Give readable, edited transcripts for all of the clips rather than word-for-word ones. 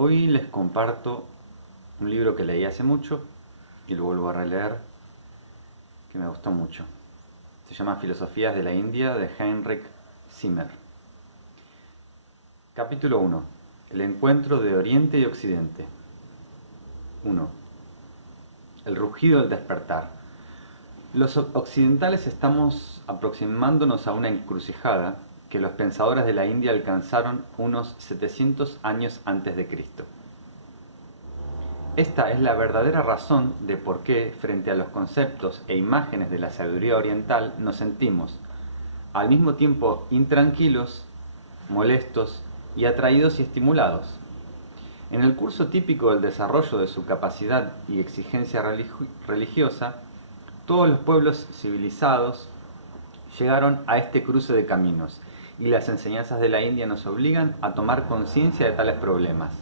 Hoy les comparto un libro que leí hace mucho y lo vuelvo a releer, que me gustó mucho. Se llama Filosofías de la India de Heinrich Zimmer. Capítulo 1. El encuentro de Oriente y Occidente. 1. El rugido del despertar. Los occidentales estamos aproximándonos a una encrucijada que los pensadores de la India alcanzaron unos 700 años antes de Cristo. Esta es la verdadera razón de por qué, frente a los conceptos e imágenes de la sabiduría oriental, nos sentimos, al mismo tiempo, intranquilos, molestos y atraídos y estimulados. En el curso típico del desarrollo de su capacidad y exigencia religiosa, todos los pueblos civilizados llegaron a este cruce de caminos, y las enseñanzas de la India nos obligan a tomar conciencia de tales problemas.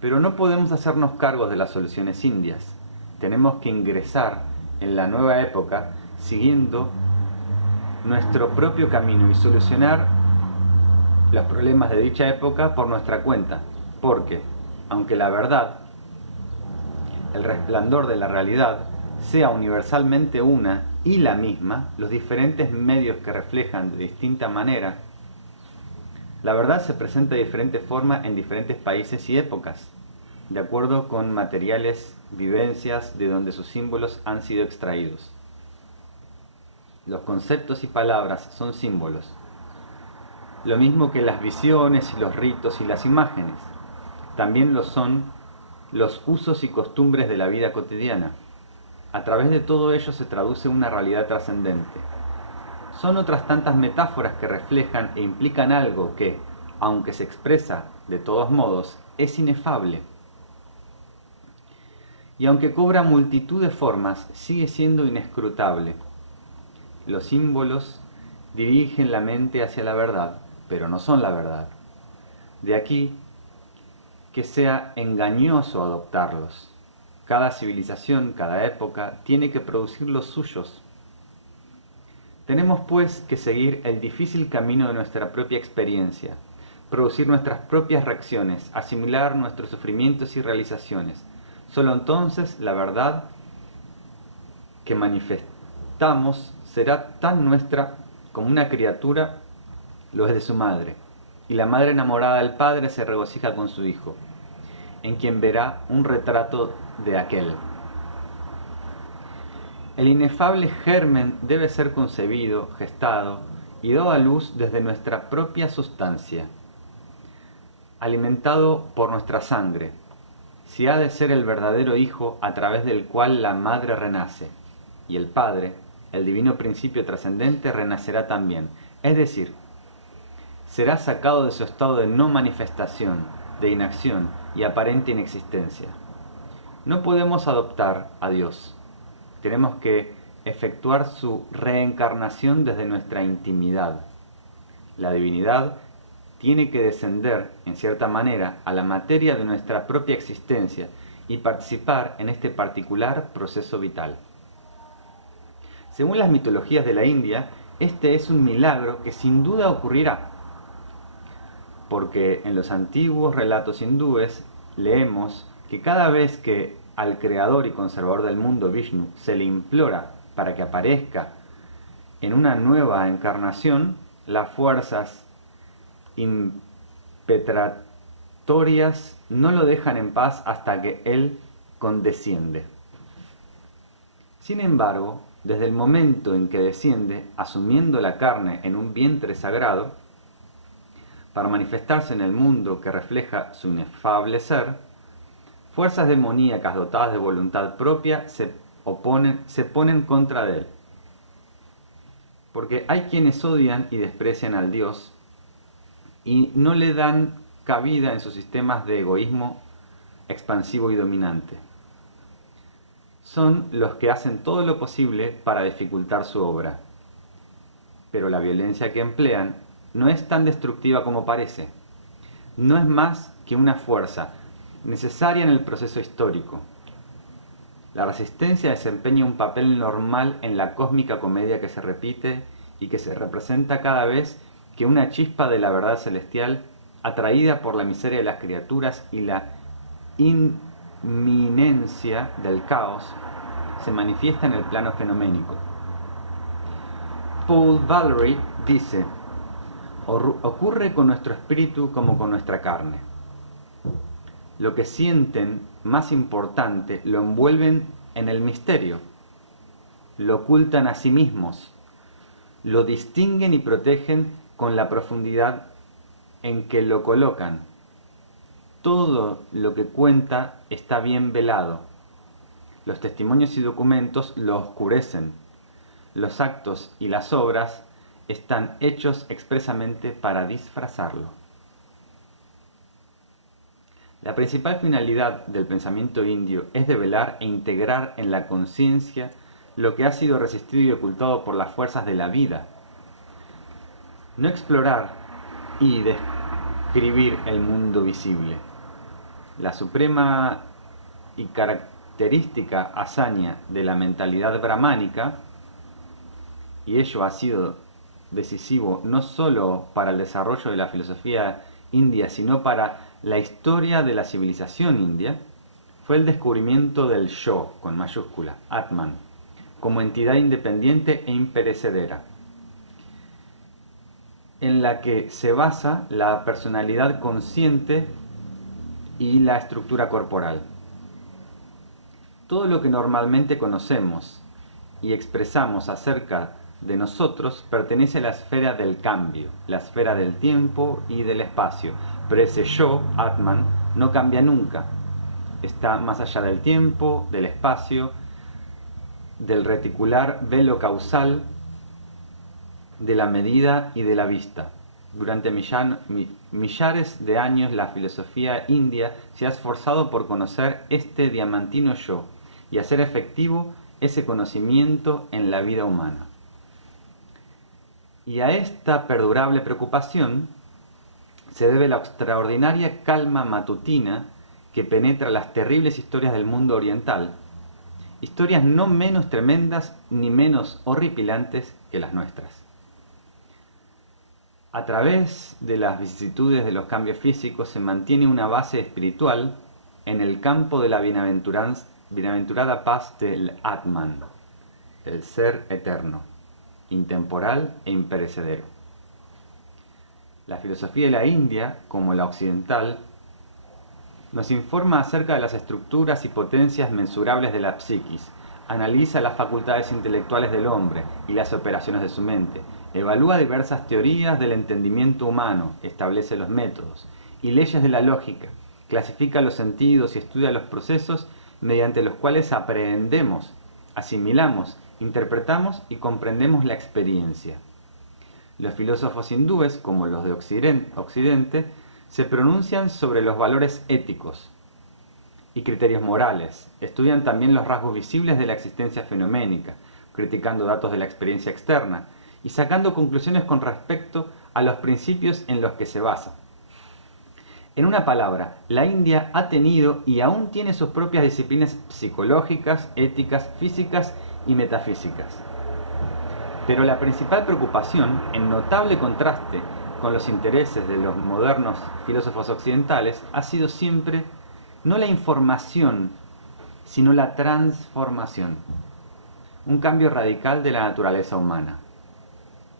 Pero no podemos hacernos cargos de las soluciones indias. Tenemos que ingresar en la nueva época siguiendo nuestro propio camino y solucionar los problemas de dicha época por nuestra cuenta. Porque, aunque la verdad, el resplandor de la realidad, sea universalmente una y la misma, los diferentes medios que reflejan de distinta manera, la verdad se presenta de diferente forma en diferentes países y épocas, de acuerdo con materiales, vivencias de donde sus símbolos han sido extraídos. Los conceptos y palabras son símbolos, lo mismo que las visiones y los ritos y las imágenes. También lo son los usos y costumbres de la vida cotidiana. A través de todo ello se traduce una realidad trascendente. Son otras tantas metáforas que reflejan e implican algo que, aunque se expresa de todos modos, es inefable. Y aunque cobra multitud de formas, sigue siendo inescrutable. Los símbolos dirigen la mente hacia la verdad, pero no son la verdad. De aquí que sea engañoso adoptarlos. Cada civilización, cada época, tiene que producir los suyos. Tenemos pues que seguir el difícil camino de nuestra propia experiencia, producir nuestras propias reacciones, asimilar nuestros sufrimientos y realizaciones. Solo entonces la verdad que manifestamos será tan nuestra como una criatura lo es de su madre, y la madre enamorada del padre se regocija con su hijo, en quien verá un retrato de aquel. El inefable germen debe ser concebido, gestado y dado a luz desde nuestra propia sustancia, alimentado por nuestra sangre, si ha de ser el verdadero hijo a través del cual la madre renace, y el padre, el divino principio trascendente, renacerá también, es decir, será sacado de su estado de no manifestación, de inacción y aparente inexistencia. No podemos adoptar a Dios. Tenemos que efectuar su reencarnación desde nuestra intimidad. La divinidad tiene que descender, en cierta manera, a la materia de nuestra propia existencia y participar en este particular proceso vital. Según las mitologías de la India, este es un milagro que sin duda ocurrirá, porque en los antiguos relatos hindúes leemos que cada vez que al creador y conservador del mundo, Vishnu, se le implora para que aparezca en una nueva encarnación, las fuerzas impetratorias no lo dejan en paz hasta que él condesciende. Sin embargo, desde el momento en que desciende, asumiendo la carne en un vientre sagrado, para manifestarse en el mundo que refleja su inefable ser, fuerzas demoníacas dotadas de voluntad propia se ponen contra de él. Porque hay quienes odian y desprecian al Dios y no le dan cabida en sus sistemas de egoísmo expansivo y dominante. Son los que hacen todo lo posible para dificultar su obra. Pero la violencia que emplean no es tan destructiva como parece. No es más que una fuerza necesaria en el proceso histórico. La resistencia desempeña un papel normal en la cósmica comedia que se repite y que se representa cada vez que una chispa de la verdad celestial atraída por la miseria de las criaturas y la inminencia del caos, se manifiesta en el plano fenoménico. Paul Valery dice: ocurre con nuestro espíritu como con nuestra carne. Lo que sienten más importante lo envuelven en el misterio, lo ocultan a sí mismos, lo distinguen y protegen con la profundidad en que lo colocan. Todo lo que cuenta está bien velado. Los testimonios y documentos lo oscurecen. Los actos y las obras están hechos expresamente para disfrazarlo. La principal finalidad del pensamiento indio es develar e integrar en la conciencia lo que ha sido resistido y ocultado por las fuerzas de la vida. No explorar y describir el mundo visible. La suprema y característica hazaña de la mentalidad brahmánica, y ello ha sido decisivo no solo para el desarrollo de la filosofía india, sino para la historia de la civilización india, fue el descubrimiento del yo, con mayúscula, Atman, como entidad independiente e imperecedera, en la que se basa la personalidad consciente y la estructura corporal. Todo lo que normalmente conocemos y expresamos acerca de nosotros pertenece a la esfera del cambio, la esfera del tiempo y del espacio, pero ese yo, Atman, no cambia nunca. Está más allá del tiempo, del espacio, del reticular velo causal, de la medida y de la vista. Durante millares de años la filosofía india se ha esforzado por conocer este diamantino yo y hacer efectivo ese conocimiento en la vida humana. Y a esta perdurable preocupación se debe la extraordinaria calma matutina que penetra las terribles historias del mundo oriental, historias no menos tremendas ni menos horripilantes que las nuestras. A través de las vicisitudes de los cambios físicos se mantiene una base espiritual en el campo de la bienaventurada paz del Atman, el ser eterno, intemporal e imperecedero. La filosofía de la India, como la occidental, nos informa acerca de las estructuras y potencias mensurables de la psiquis, analiza las facultades intelectuales del hombre y las operaciones de su mente, evalúa diversas teorías del entendimiento humano, establece los métodos y leyes de la lógica, clasifica los sentidos y estudia los procesos mediante los cuales aprendemos, asimilamos, interpretamos y comprendemos la experiencia. Los filósofos hindúes, como los de Occidente, se pronuncian sobre los valores éticos y criterios morales, estudian también los rasgos visibles de la existencia fenoménica, criticando datos de la experiencia externa y sacando conclusiones con respecto a los principios en los que se basa. En una palabra, la India ha tenido y aún tiene sus propias disciplinas psicológicas, éticas, físicas y metafísicas. Pero la principal preocupación, en notable contraste con los intereses de los modernos filósofos occidentales, ha sido siempre no la información, sino la transformación. Un cambio radical de la naturaleza humana.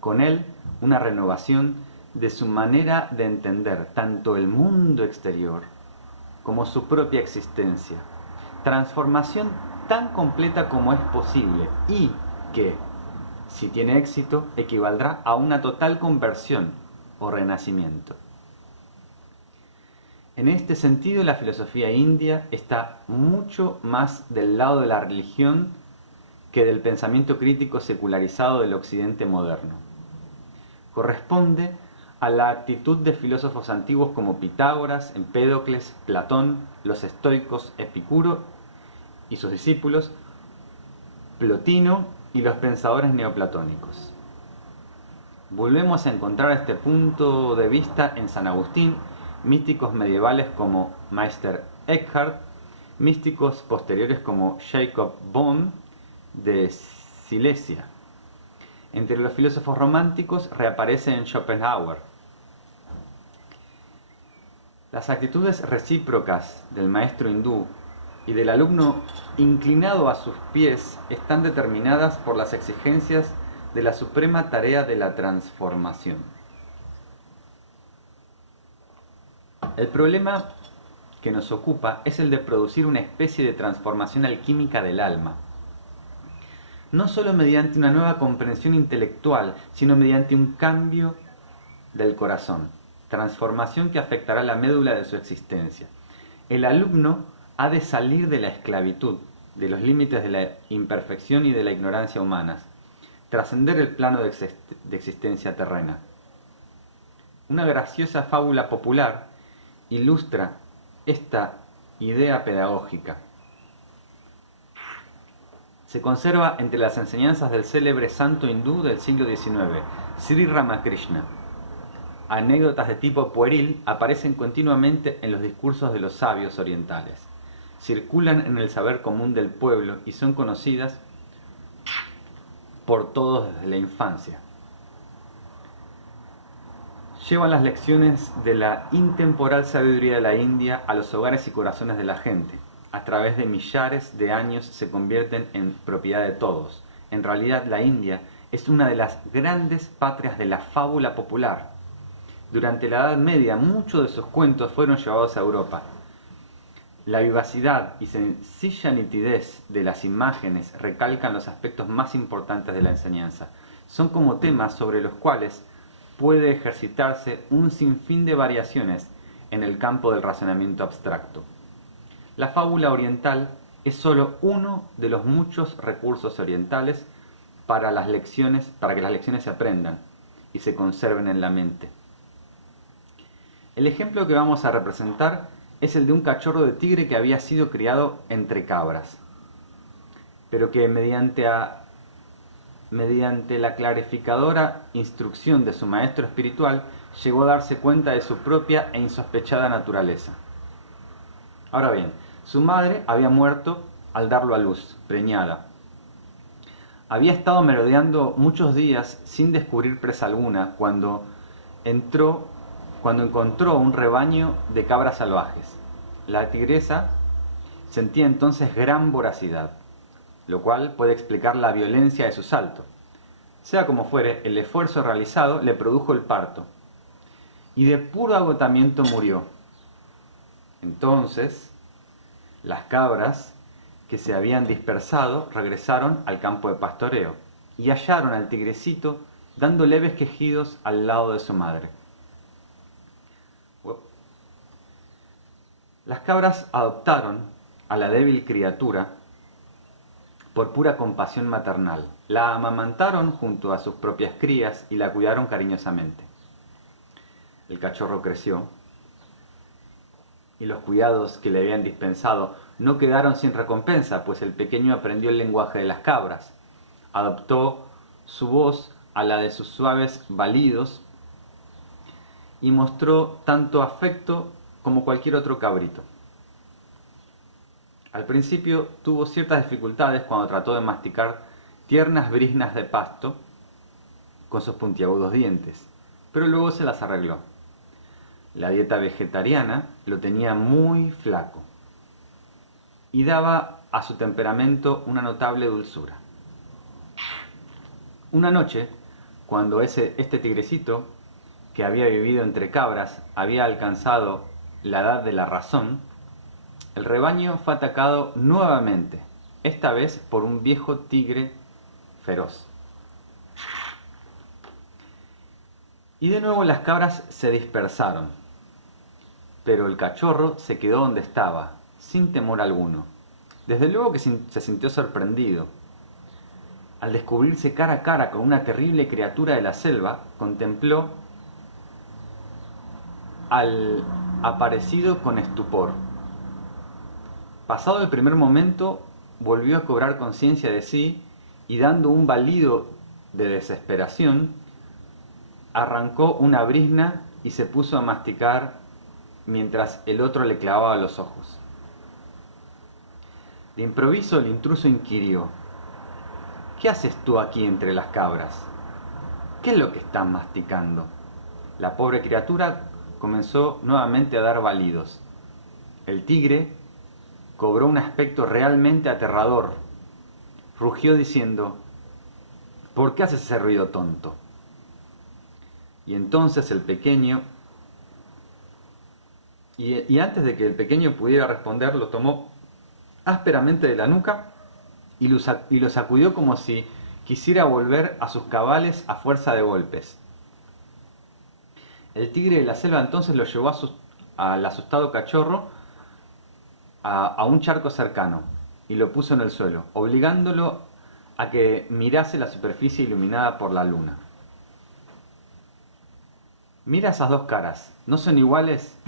Con él, una renovación de su manera de entender tanto el mundo exterior como su propia existencia. Transformación tan completa como es posible y que, si tiene éxito, equivaldrá a una total conversión o renacimiento. En este sentido, la filosofía india está mucho más del lado de la religión que del pensamiento crítico secularizado del occidente moderno. Corresponde a la actitud de filósofos antiguos como Pitágoras, Empédocles, Platón, los estoicos, Epicuro y sus discípulos, Plotino y los pensadores neoplatónicos. Volvemos a encontrar este punto de vista en San Agustín, místicos medievales como Meister Eckhart, místicos posteriores como Jacob Boehme de Silesia. Entre los filósofos románticos reaparece en Schopenhauer. Las actitudes recíprocas del maestro hindú y del alumno inclinado a sus pies están determinadas por las exigencias de la suprema tarea de la transformación. El problema que nos ocupa es el de producir una especie de transformación alquímica del alma, no solo mediante una nueva comprensión intelectual, sino mediante un cambio del corazón, transformación que afectará la médula de su existencia. El alumno ha de salir de la esclavitud, de los límites de la imperfección y de la ignorancia humanas, trascender el plano de existencia terrena. Una graciosa fábula popular ilustra esta idea pedagógica. Se conserva entre las enseñanzas del célebre santo hindú del siglo XIX, Sri Ramakrishna. Anécdotas de tipo pueril aparecen continuamente en los discursos de los sabios orientales. Circulan en el saber común del pueblo y son conocidas por todos desde la infancia. Llevan las lecciones de la intemporal sabiduría de la India a los hogares y corazones de la gente. A través de millares de años se convierten en propiedad de todos. En realidad, la India es una de las grandes patrias de la fábula popular. Durante la Edad Media, muchos de sus cuentos fueron llevados a Europa. La vivacidad y sencilla nitidez de las imágenes recalcan los aspectos más importantes de la enseñanza. Son como temas sobre los cuales puede ejercitarse un sinfín de variaciones en el campo del razonamiento abstracto. La fábula oriental es solo uno de los muchos recursos orientales para que las lecciones se aprendan y se conserven en la mente. El ejemplo que vamos a representar es el de un cachorro de tigre que había sido criado entre cabras, pero que mediante la clarificadora instrucción de su maestro espiritual llegó a darse cuenta de su propia e insospechada naturaleza. Ahora bien, su madre había muerto al darlo a luz, preñada. Había estado merodeando muchos días sin descubrir presa alguna cuando encontró un rebaño de cabras salvajes. La tigresa sentía entonces gran voracidad, lo cual puede explicar la violencia de su salto. Sea como fuere, el esfuerzo realizado le produjo el parto, y de puro agotamiento murió. Entonces, las cabras que se habían dispersado regresaron al campo de pastoreo, y hallaron al tigrecito dando leves quejidos al lado de su madre. Las cabras adoptaron a la débil criatura por pura compasión maternal. La amamantaron junto a sus propias crías y la cuidaron cariñosamente. El cachorro creció y los cuidados que le habían dispensado no quedaron sin recompensa, pues el pequeño aprendió el lenguaje de las cabras, adoptó su voz a la de sus suaves balidos y mostró tanto afecto como cualquier otro cabrito. Al principio tuvo ciertas dificultades cuando trató de masticar tiernas briznas de pasto con sus puntiagudos dientes, pero luego se las arregló. La dieta vegetariana lo tenía muy flaco y daba a su temperamento una notable dulzura. Una noche, cuando este tigrecito, que había vivido entre cabras, había alcanzado la edad de la razón, el rebaño fue atacado nuevamente, esta vez por un viejo tigre feroz. Y de nuevo las cabras se dispersaron, pero el cachorro se quedó donde estaba, sin temor alguno. Desde luego que se sintió sorprendido. Al descubrirse cara a cara con una terrible criatura de la selva, contempló al aparecido con estupor. Pasado el primer momento, volvió a cobrar conciencia de sí y, dando un balido de desesperación, arrancó una brizna y se puso a masticar mientras el otro le clavaba los ojos. De improviso el intruso inquirió: ¿qué haces tú aquí entre las cabras? ¿Qué es lo que estás masticando? La pobre criatura comenzó nuevamente a dar balidos. El tigre cobró un aspecto realmente aterrador. Rugió diciendo: ¿por qué haces ese ruido tonto? Y entonces el pequeño, y antes de que el pequeño pudiera responder, lo tomó ásperamente de la nuca y lo sacudió como si quisiera volver a sus cabales a fuerza de golpes. El tigre de la selva entonces lo llevó al asustado cachorro a un charco cercano y lo puso en el suelo, obligándolo a que mirase la superficie iluminada por la luna. Mira esas dos caras, ¿no son iguales?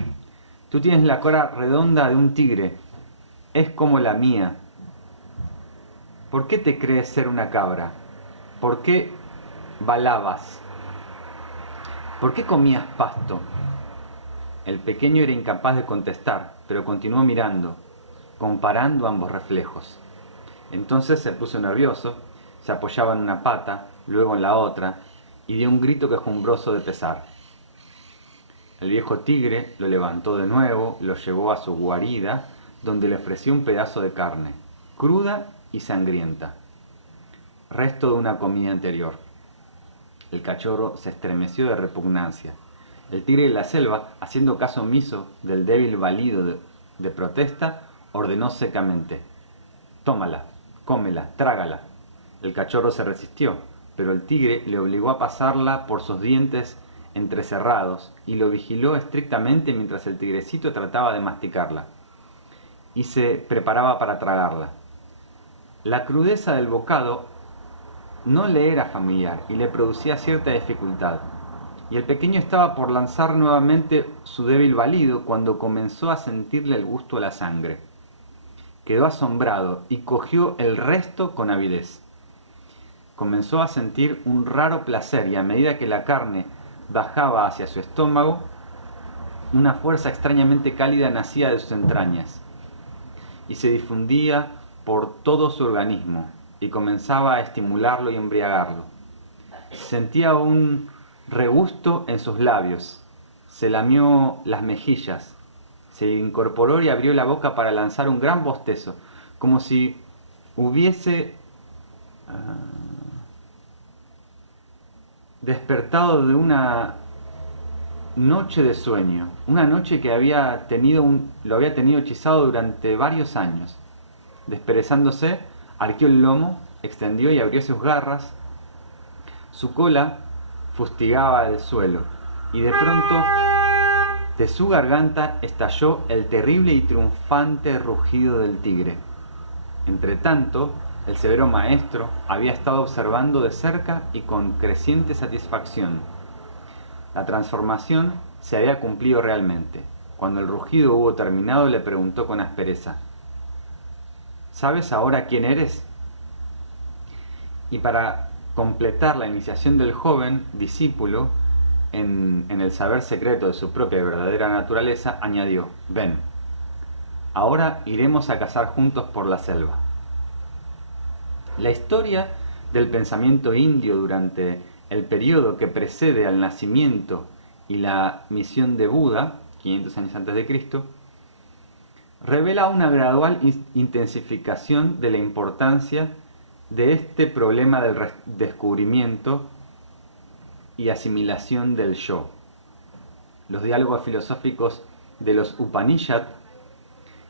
Tú tienes la cara redonda de un tigre, es como la mía. ¿Por qué te crees ser una cabra? ¿Por qué balabas? ¿Por qué comías pasto? El pequeño era incapaz de contestar, pero continuó mirando, comparando ambos reflejos. Entonces se puso nervioso, se apoyaba en una pata, luego en la otra, y dio un grito quejumbroso de pesar. El viejo tigre lo levantó de nuevo, lo llevó a su guarida, donde le ofreció un pedazo de carne, cruda y sangrienta, resto de una comida anterior. El cachorro se estremeció de repugnancia. El tigre de la selva, haciendo caso omiso del débil balido de protesta, ordenó secamente: tómala, cómela, trágala. El cachorro se resistió, pero el tigre le obligó a pasarla por sus dientes entrecerrados y lo vigiló estrictamente mientras el tigrecito trataba de masticarla y se preparaba para tragarla. La crudeza del bocado no le era familiar y le producía cierta dificultad, y el pequeño estaba por lanzar nuevamente su débil balido cuando comenzó a sentirle el gusto a la sangre. Quedó asombrado y cogió el resto con avidez. Comenzó a sentir un raro placer y a medida que la carne bajaba hacia su estómago, una fuerza extrañamente cálida nacía de sus entrañas y se difundía por todo su organismo y comenzaba a estimularlo y embriagarlo. Sentía un regusto en sus labios, se lamió las mejillas, se incorporó y abrió la boca para lanzar un gran bostezo, como si hubiese despertado de una noche de sueño, una noche que lo había tenido hechizado durante varios años. Desperezándose, arqueó el lomo, extendió y abrió sus garras. Su cola fustigaba el suelo y de pronto de su garganta estalló el terrible y triunfante rugido del tigre. Entretanto, el severo maestro había estado observando de cerca y con creciente satisfacción. La transformación se había cumplido realmente. Cuando el rugido hubo terminado, le preguntó con aspereza: ¿sabes ahora quién eres? Y para completar la iniciación del joven discípulo en el saber secreto de su propia y verdadera naturaleza, añadió: ven, ahora iremos a cazar juntos por la selva. La historia del pensamiento indio durante el periodo que precede al nacimiento y la misión de Buda, 500 años antes de Cristo, revela una gradual intensificación de la importancia de este problema del descubrimiento y asimilación del yo. Los diálogos filosóficos de los Upanishad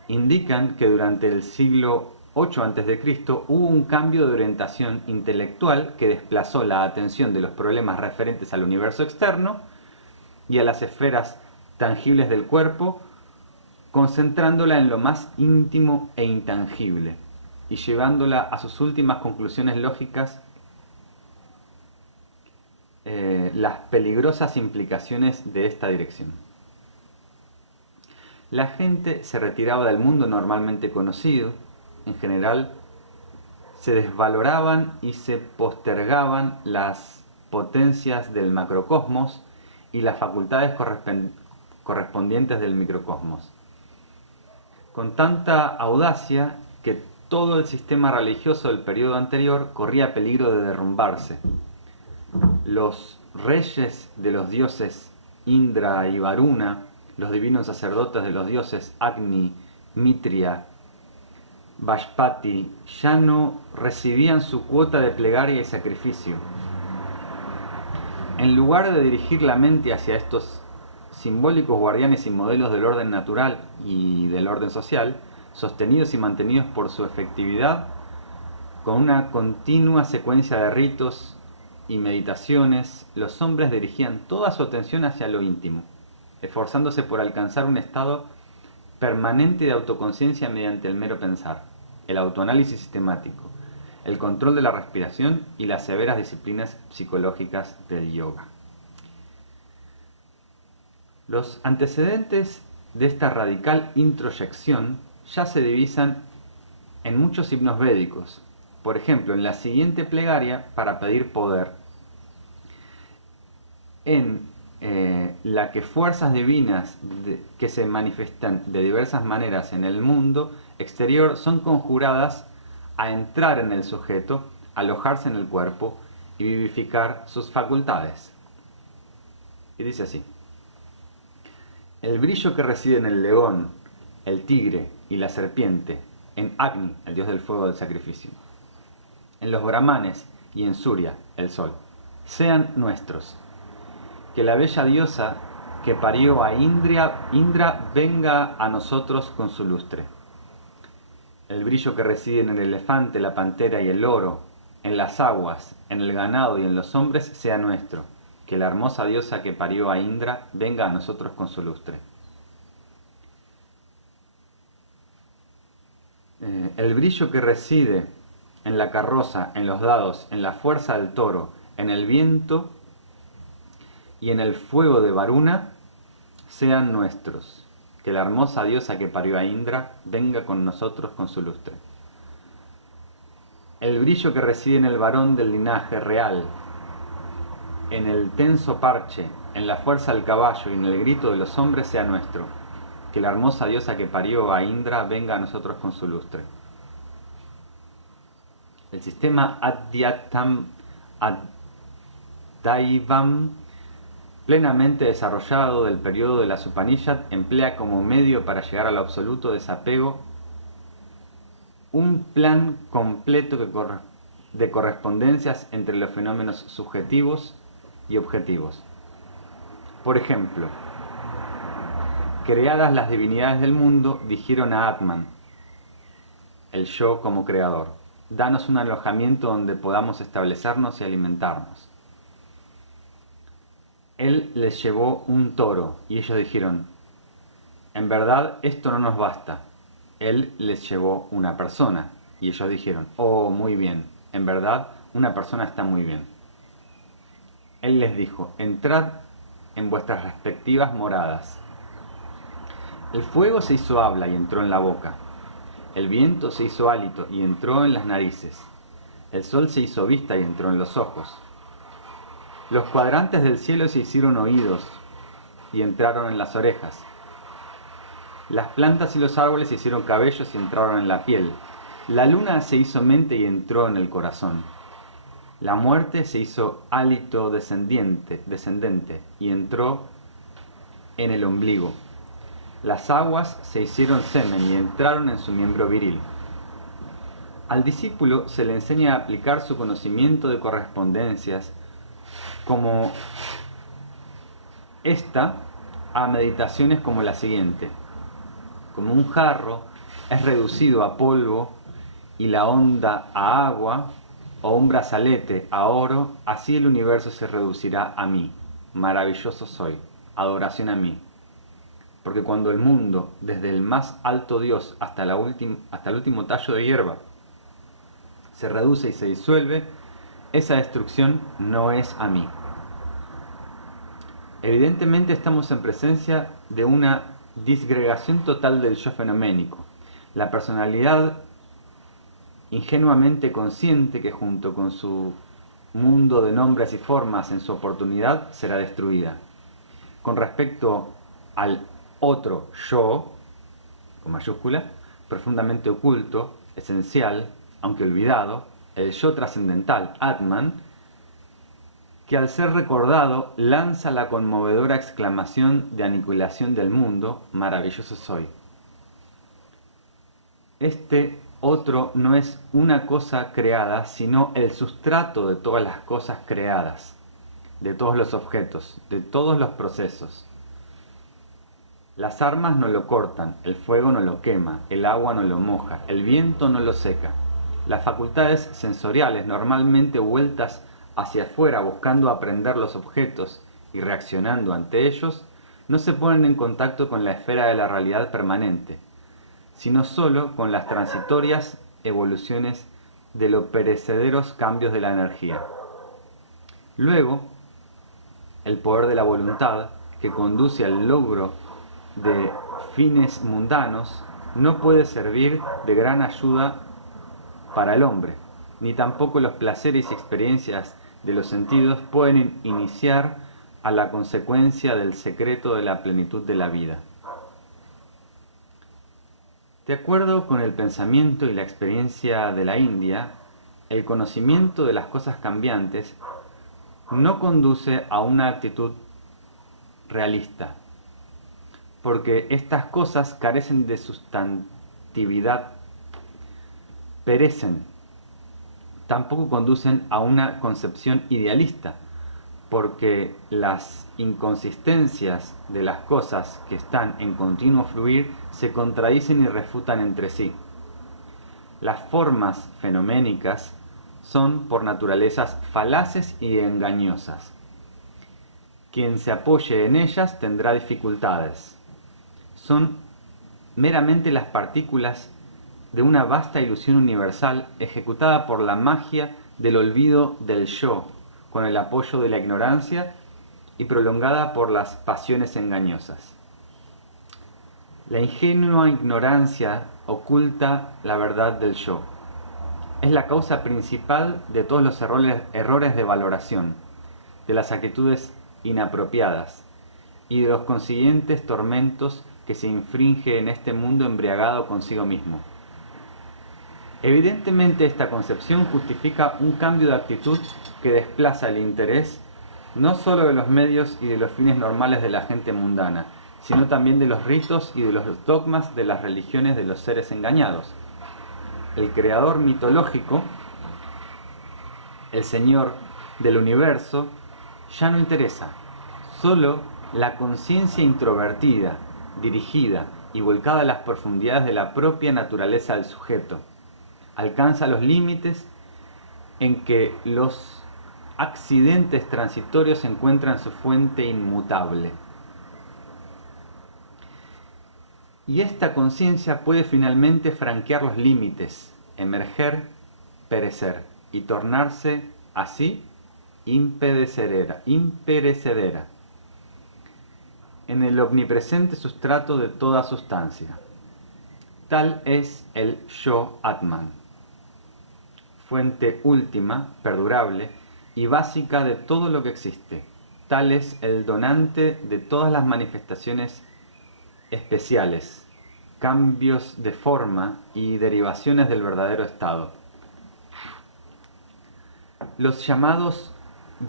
indican que durante el siglo 8 a.C. hubo un cambio de orientación intelectual que desplazó la atención de los problemas referentes al universo externo y a las esferas tangibles del cuerpo, concentrándola en lo más íntimo e intangible y llevándola a sus últimas conclusiones lógicas, las peligrosas implicaciones de esta dirección. La gente se retiraba del mundo normalmente conocido. En general, se desvaloraban y se postergaban las potencias del macrocosmos y las facultades correspondientes del microcosmos, con tanta audacia que todo el sistema religioso del periodo anterior corría peligro de derrumbarse. Los reyes de los dioses Indra y Varuna, los divinos sacerdotes de los dioses Agni, Mitria, Vashpati, ya no recibían su cuota de plegaria y sacrificio. En lugar de dirigir la mente hacia estos simbólicos guardianes y modelos del orden natural y del orden social, sostenidos y mantenidos por su efectividad, con una continua secuencia de ritos y meditaciones, los hombres dirigían toda su atención hacia lo íntimo, esforzándose por alcanzar un estado permanente de autoconciencia mediante el mero pensar, el autoanálisis sistemático, el control de la respiración y las severas disciplinas psicológicas del yoga. Los antecedentes de esta radical introyección ya se divisan en muchos himnos védicos. Por ejemplo, en la siguiente plegaria para pedir poder, en la que fuerzas divinas que se manifiestan de diversas maneras en el mundo exterior son conjuradas a entrar en el sujeto, alojarse en el cuerpo y vivificar sus facultades. Y dice así: el brillo que reside en el león, el tigre y la serpiente, en Agni, el dios del fuego del sacrificio, en los brahmanes y en Surya, el sol, sean nuestros. Que la bella diosa que parió a Indra venga a nosotros con su lustre. El brillo que reside en el elefante, la pantera y el loro, en las aguas, en el ganado y en los hombres, sea nuestro. Que la hermosa diosa que parió a Indra venga a nosotros con su lustre. El brillo que reside en la carroza, en los dados, en la fuerza del toro, en el viento y en el fuego de Varuna, sean nuestros. Que la hermosa diosa que parió a Indra venga con nosotros con su lustre. El brillo que reside en el varón del linaje real, en el tenso parche, en la fuerza del caballo y en el grito de los hombres sea nuestro. Que la hermosa diosa que parió a Indra venga a nosotros con su lustre. El sistema Adhyattam Adaivam, plenamente desarrollado del periodo de las Upanishad, emplea como medio para llegar al absoluto desapego un plan completo de correspondencias entre los fenómenos subjetivos y objetivos. Por ejemplo, creadas las divinidades del mundo, dijeron a Atman, el yo como creador: danos un alojamiento donde podamos establecernos y alimentarnos. Él les llevó un toro y ellos dijeron: en verdad esto no nos basta. Él les llevó una persona y ellos dijeron: oh, muy bien, en verdad una persona está muy bien. Él les dijo: entrad en vuestras respectivas moradas. El fuego se hizo habla y entró en la boca. El viento se hizo hálito y entró en las narices. El sol se hizo vista y entró en los ojos. Los cuadrantes del cielo se hicieron oídos y entraron en las orejas. Las plantas y los árboles se hicieron cabellos y entraron en la piel. La luna se hizo mente y entró en el corazón. La muerte se hizo hálito descendente y entró en el ombligo. Las aguas se hicieron semen y entraron en su miembro viril. Al discípulo se le enseña a aplicar su conocimiento de correspondencias como esta a meditaciones como la siguiente. Como un jarro es reducido a polvo y la onda a agua, o un brazalete a oro, así el universo se reducirá a mí. Maravilloso soy, adoración a mí. Porque cuando el mundo, desde el más alto Dios hasta el último tallo de hierba, se reduce y se disuelve, esa destrucción no es a mí. Evidentemente estamos en presencia de una disgregación total del yo fenoménico, la personalidad ingenuamente consciente que junto con su mundo de nombres y formas en su oportunidad será destruida. Con respecto al otro yo, con mayúscula, profundamente oculto, esencial, aunque olvidado, el yo trascendental, Atman, que al ser recordado lanza la conmovedora exclamación de aniquilación del mundo, maravilloso soy. Este otro no es una cosa creada, sino el sustrato de todas las cosas creadas, de todos los objetos, de todos los procesos. Las armas no lo cortan, el fuego no lo quema, el agua no lo moja, el viento no lo seca. Las facultades sensoriales, normalmente vueltas hacia afuera buscando aprender los objetos y reaccionando ante ellos, no se ponen en contacto con la esfera de la realidad permanente, sino solo con las transitorias evoluciones de los perecederos cambios de la energía. Luego, el poder de la voluntad, que conduce al logro de fines mundanos, no puede servir de gran ayuda para el hombre, ni tampoco los placeres y experiencias de los sentidos pueden iniciar a la consecuencia del secreto de la plenitud de la vida. De acuerdo con el pensamiento y la experiencia de la India, el conocimiento de las cosas cambiantes no conduce a una actitud realista, porque estas cosas carecen de sustantividad, perecen. Tampoco conducen a una concepción idealista, porque las inconsistencias de las cosas que están en continuo fluir se contradicen y refutan entre sí. Las formas fenoménicas son por naturaleza falaces y engañosas. Quien se apoye en ellas tendrá dificultades. Son meramente las partículas de una vasta ilusión universal ejecutada por la magia del olvido del yo, con el apoyo de la ignorancia y prolongada por las pasiones engañosas. La ingenua ignorancia oculta la verdad del yo. Es la causa principal de todos los errores de valoración, de las actitudes inapropiadas y de los consiguientes tormentos que se infringe en este mundo embriagado consigo mismo. Evidentemente esta concepción justifica un cambio de actitud que desplaza el interés no solo de los medios y de los fines normales de la gente mundana, sino también de los ritos y de los dogmas de las religiones de los seres engañados. El creador mitológico, el Señor del universo, ya no interesa. Solo la conciencia introvertida, dirigida y volcada a las profundidades de la propia naturaleza del sujeto alcanza los límites en que los accidentes transitorios encuentran su fuente inmutable. Y esta conciencia puede finalmente franquear los límites, emerger, perecer y tornarse así imperecedera en el omnipresente sustrato de toda sustancia. Tal es el Yo Atman, fuente última, perdurable y básica de todo lo que existe. Tal es el donante de todas las manifestaciones especiales, cambios de forma y derivaciones del verdadero estado. Los llamados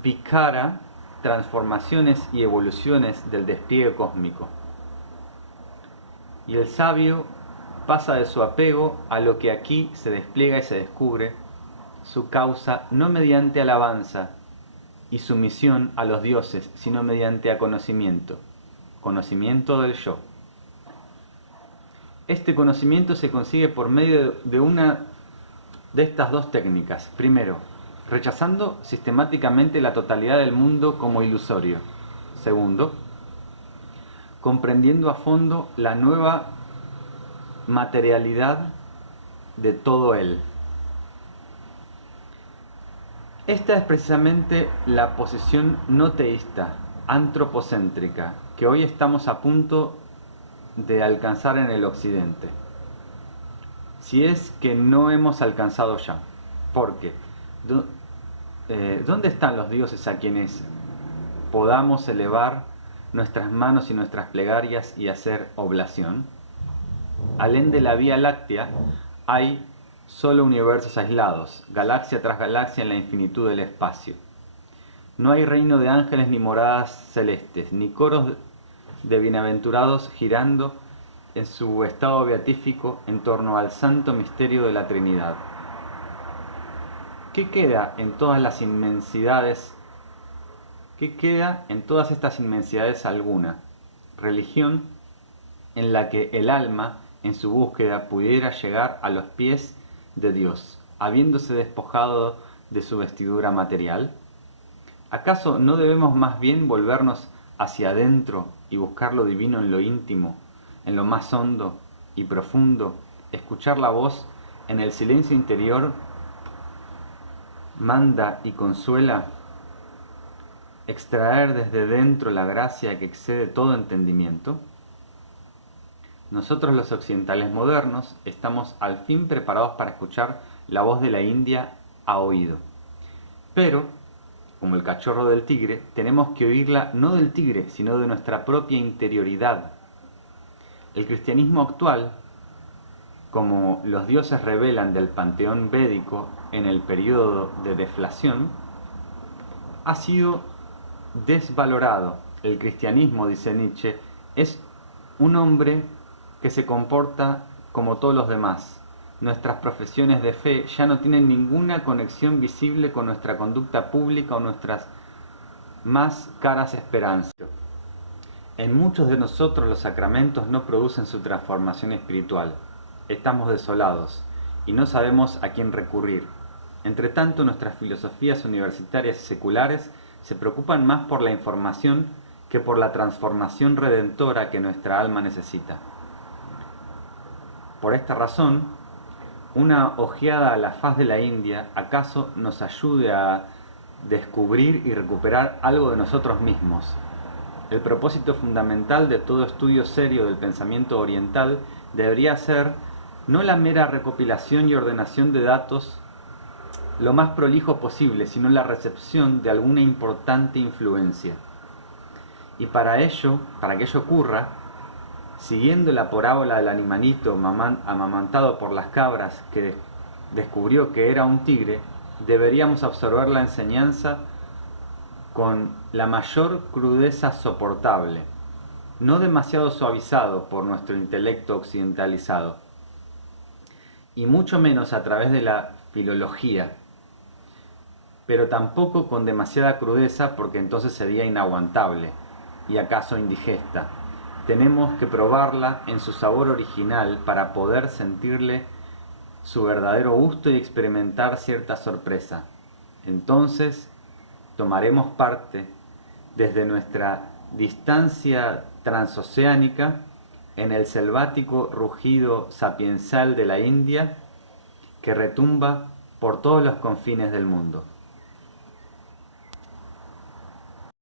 Vikara, transformaciones y evoluciones del despliegue cósmico. Y el sabio pasa de su apego a lo que aquí se despliega y se descubre, su causa no mediante alabanza y sumisión a los dioses, sino mediante conocimiento del yo. Este conocimiento se consigue por medio de una de estas dos técnicas. Primero, rechazando sistemáticamente la totalidad del mundo como ilusorio. Segundo, comprendiendo a fondo la nueva materialidad de todo él. Esta es precisamente la posición no teísta, antropocéntrica, que hoy estamos a punto de alcanzar en el occidente. Si es que no hemos alcanzado ya. Porque, ¿dónde están los dioses a quienes podamos elevar nuestras manos y nuestras plegarias y hacer oblación? Alén de la Vía Láctea hay solo universos aislados, galaxia tras galaxia en la infinitud del espacio. No hay reino de ángeles ni moradas celestes, ni coros de bienaventurados girando en su estado beatífico en torno al santo misterio de la Trinidad. ¿Qué queda en todas las inmensidades? ¿Qué queda en todas estas inmensidades alguna? Religión en la que el alma, en su búsqueda, pudiera llegar a los pies de Dios, habiéndose despojado de su vestidura material. ¿Acaso no debemos más bien volvernos hacia adentro y buscar lo divino en lo íntimo, en lo más hondo y profundo, escuchar la voz en el silencio interior, manda y consuela, extraer desde dentro la gracia que excede todo entendimiento? Nosotros los occidentales modernos estamos al fin preparados para escuchar la voz de la India a oído. Pero, como el cachorro del tigre, tenemos que oírla no del tigre, sino de nuestra propia interioridad. El cristianismo actual, como los dioses revelan del panteón védico en el periodo de deflación, ha sido desvalorado. El cristianismo, dice Nietzsche, es un hombre que se comporta como todos los demás. Nuestras profesiones de fe ya no tienen ninguna conexión visible con nuestra conducta pública o nuestras más caras esperanzas. En muchos de nosotros los sacramentos no producen su transformación espiritual. Estamos desolados y no sabemos a quién recurrir. Entre tanto, nuestras filosofías universitarias y seculares se preocupan más por la información que por la transformación redentora que nuestra alma necesita. Por esta razón, una ojeada a la faz de la India acaso nos ayude a descubrir y recuperar algo de nosotros mismos. El propósito fundamental de todo estudio serio del pensamiento oriental debería ser no la mera recopilación y ordenación de datos lo más prolijo posible, sino la recepción de alguna importante influencia. Y para que ello ocurra, siguiendo la parábola del animalito amamantado por las cabras que descubrió que era un tigre, deberíamos absorber la enseñanza con la mayor crudeza soportable, no demasiado suavizado por nuestro intelecto occidentalizado, y mucho menos a través de la filología, pero tampoco con demasiada crudeza porque entonces sería inaguantable y acaso indigesta. Tenemos que probarla en su sabor original para poder sentirle su verdadero gusto y experimentar cierta sorpresa. Entonces tomaremos parte desde nuestra distancia transoceánica en el selvático rugido sapiensal de la India que retumba por todos los confines del mundo.